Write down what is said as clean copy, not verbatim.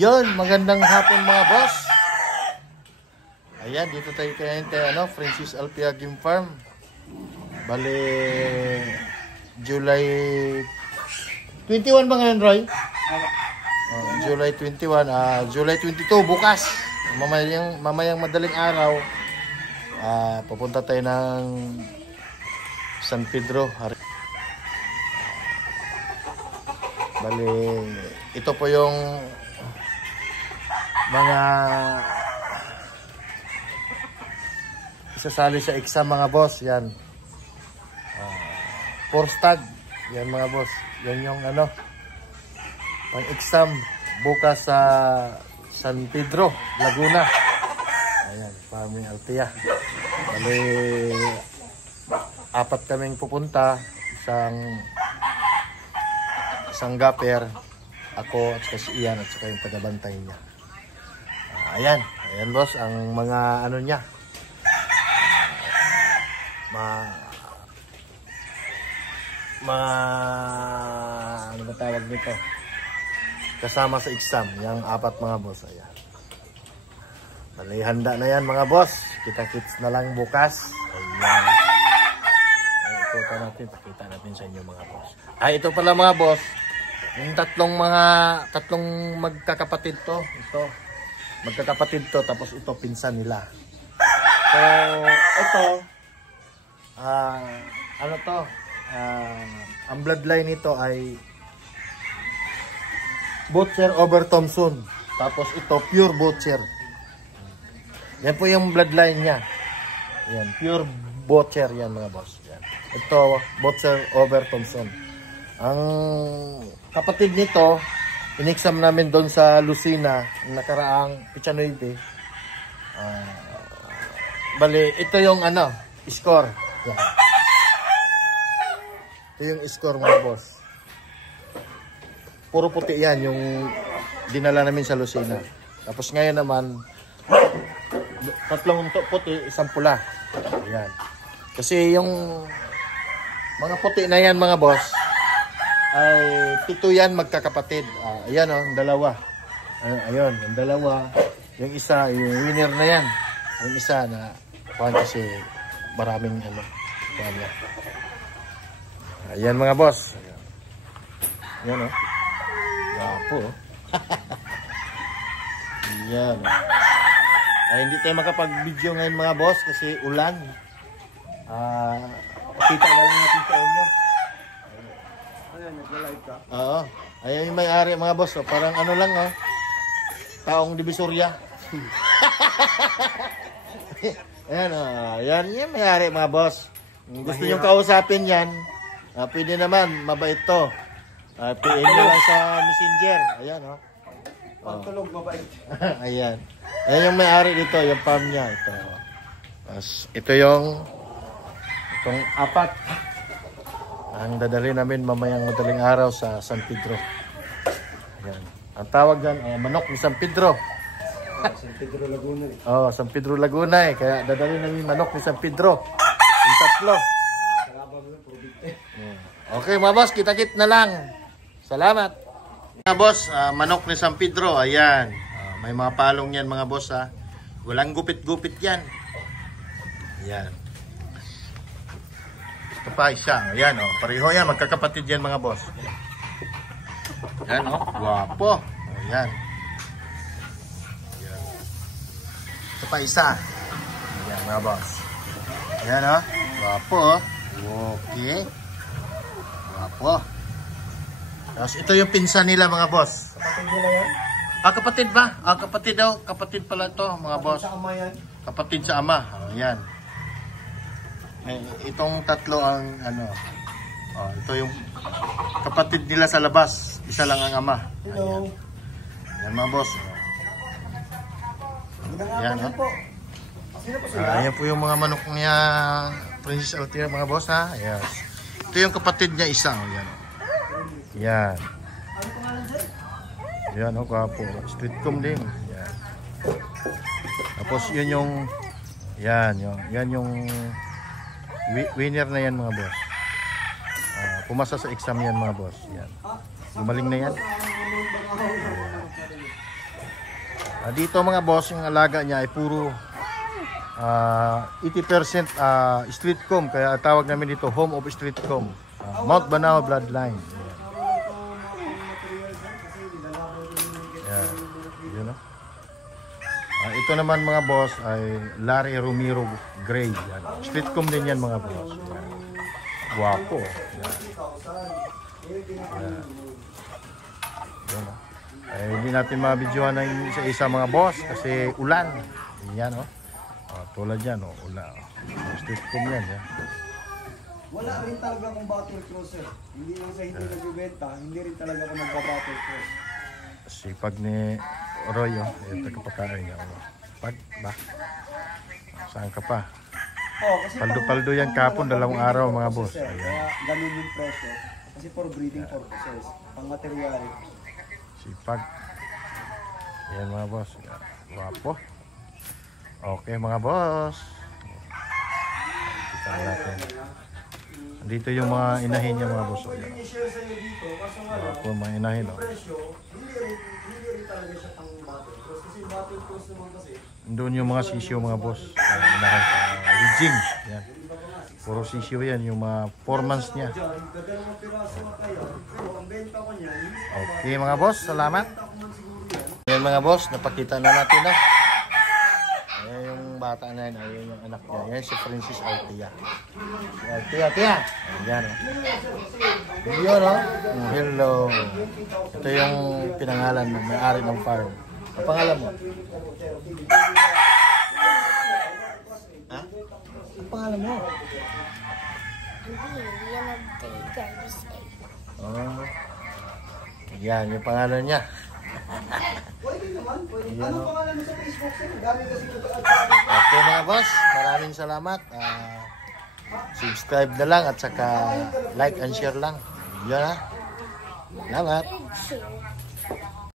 Yun, magandang hapon mga boss. Ayan, dito tayo kay Francis Alpia Game Farm. Bale, July 21 ba ngayon, Roy? July 21, July 22, bukas. Mamayang madaling araw, pupunta tayo ng San Pedro. Bale, ito po yung mga isasali sa exam mga boss. Yan, force tag. Yan mga boss, yan yung ang exam bukas sa San Pedro, Laguna. Ayan, Farming Alpia. Bali, 4 kaming pupunta. Isang gapper, ako at saka si Ian at saka yung tagabantay niya. Ayan boss, ang mga niya. Ano ba tawag nito? Kasama sa exam, yung 4 mga boss. Ayan. Bali, handa na yan mga boss. Kita-kits na lang bukas. Ayan. Pakita natin sa inyo mga boss. Ito pala mga boss. Yung tatlong magkakapatid to. Ito. Magkakapatid to. Tapos ito pinsan nila. So, ito. Ang bloodline nito ay Butcher over Thompson. Tapos ito pure Butcher. Yan po yung bloodline niya. Yan, pure Butcher yan mga boss. Yan. Ito Butcher over Thompson. Ang kapatid nito, in-exam namin doon sa Lucena nakaraang Pichanoibe. Bali, ito yung score. Yan. Ito yung score mga boss. Puro puti yan yung dinala namin sa Lucena. Tapos ngayon naman 3 puti, 1 pula. Ayan. Kasi yung mga puti na yan mga boss ay 7 yan magkakapatid. Ayan ang dalawa. Ayun, ang dalawa. Yung isa, yung winner na yan. Yung isa na kasi maraming niya. Ayan mga boss. Ayan Gapo. Ayan. Hindi tayo makapag-video ngayon mga boss kasi ulan. Pakita na lang natin sa inyo. Ayan, nag-live ka? Oo. Ayan yung may-ari mga boss. Parang lang taong Divisoria. Ayan yan yung may-ari mga boss. Gusto nyo kausapin yan, pwede naman, mabait to. PM nyo lang sa Messenger. Ayan pagtulog mabait. Ayan. Ayan yung may-ari dito, yung farm niya. Ito yung itong 4 ang dadali namin mamayang madaling araw sa San Pedro. Ayan. Ang tawag dyan, manok ni San Pedro. San Pedro Laguna. San Pedro Laguna Kaya dadali namin manok ni San Pedro. Yung 3. Okay mga boss, kita-kit na lang. Salamat. Mga boss, manok ni San Pedro. Ayan. May mga palong yan mga boss Walang gupit-gupit yan. Ayan. Ito pa isa. Ayan pareho yan. Magkakapatid yan mga boss. Ayan guwapo. Ayan. Ayan. Ito pa isa. Ayan mga boss. Ayan guwapo. Okay. Guwapo. Tapos ito yung pinsan nila mga boss. Kapatid nila yan? Kapatid ba? Kapatid daw. Kapatid pala to mga boss. Sa ama yan? Kapatid sa ama. Ayan. Itong 3 ang ito yung kapatid nila sa labas. Isa lang ang ama. Hello. Ayan mga boss. Ayan po. Sino po sila? Ayan po yung mga manok niya Princess Alpia mga boss Yes. Ito yung kapatid niya isa. Ayan. Yan. Ano pangalan dyan? Yan kapo. Streetcom din. Yan. Tapos yun yung yan yung winner na yan mga boss. Pumasa sa exam yan mga boss. Yan. Gumaling na yan. Dito mga boss, yung alaga niya ay puro 80% streetcomb, kaya tawag namin dito home of streetcomb. Mount Banao Bloodline. Yeah. You know? Ito naman mga boss ay Larry Romero Gray. Yan. Streetcomb din yan mga boss. Yan. Guwapo. Yan. Yan. Yan. Hindi natin mabidyohan ng isa-isa mga boss kasi ulan. Yan o. Tulad yan o. Ulan. Streetcomb yan. Yan. Wala rin talaga akong battle cross sir. Hindi lang sa hindi nagbibenta, hindi rin talaga ako nagpa-battle cross. Sipag ni Roy o. Ito kapakain niya. Pag ba? Saan ka pa? Kasi Paldo-paldo yan kapon, dalawang araw mga boss. Sir, Ayan. kaya ganun yung presyo. Kasi for breeding purposes, pang material. Sipag. Yan mga boss. Yan. Wapo. Okay mga boss. Kita natin. Dito yung mga inahin niya mga boss. Pwede i-share sa iyo dito, kaso nga lang, Wapo mga inahin. yung presyo, hindi rin talaga siya pang battle cross. Kasi battle cross naman kasi, Doon yung mga sisyo mga boss. Inahin sa Regime. Yan. Puro sisyo yan. Yung mga 4 months niya. dyan, dadalawang piraso na kayo. Pero ang benta ko niya, hindi Okay mga boss. Salamat. benta ko man siguro yan. Yan mga boss. Napakita na natin na. Ayan yung bata na yun. Ayan yung anak niya. Yan si Princess Althea. Althea. Ayan o. Yun o. Hello. Ito yung pinangalan ng may-ari ng farm. Ang pangalan mo? Ha? Ang pangalan mo? Oh. Yan yung pangalan niya. Pwede naman, pwede. Anong pangalan mo sa Facebook sir? Dami kasi Okay mga boss, maraming salamat. Subscribe na lang at saka like and share lang. Yan ha. Salamat.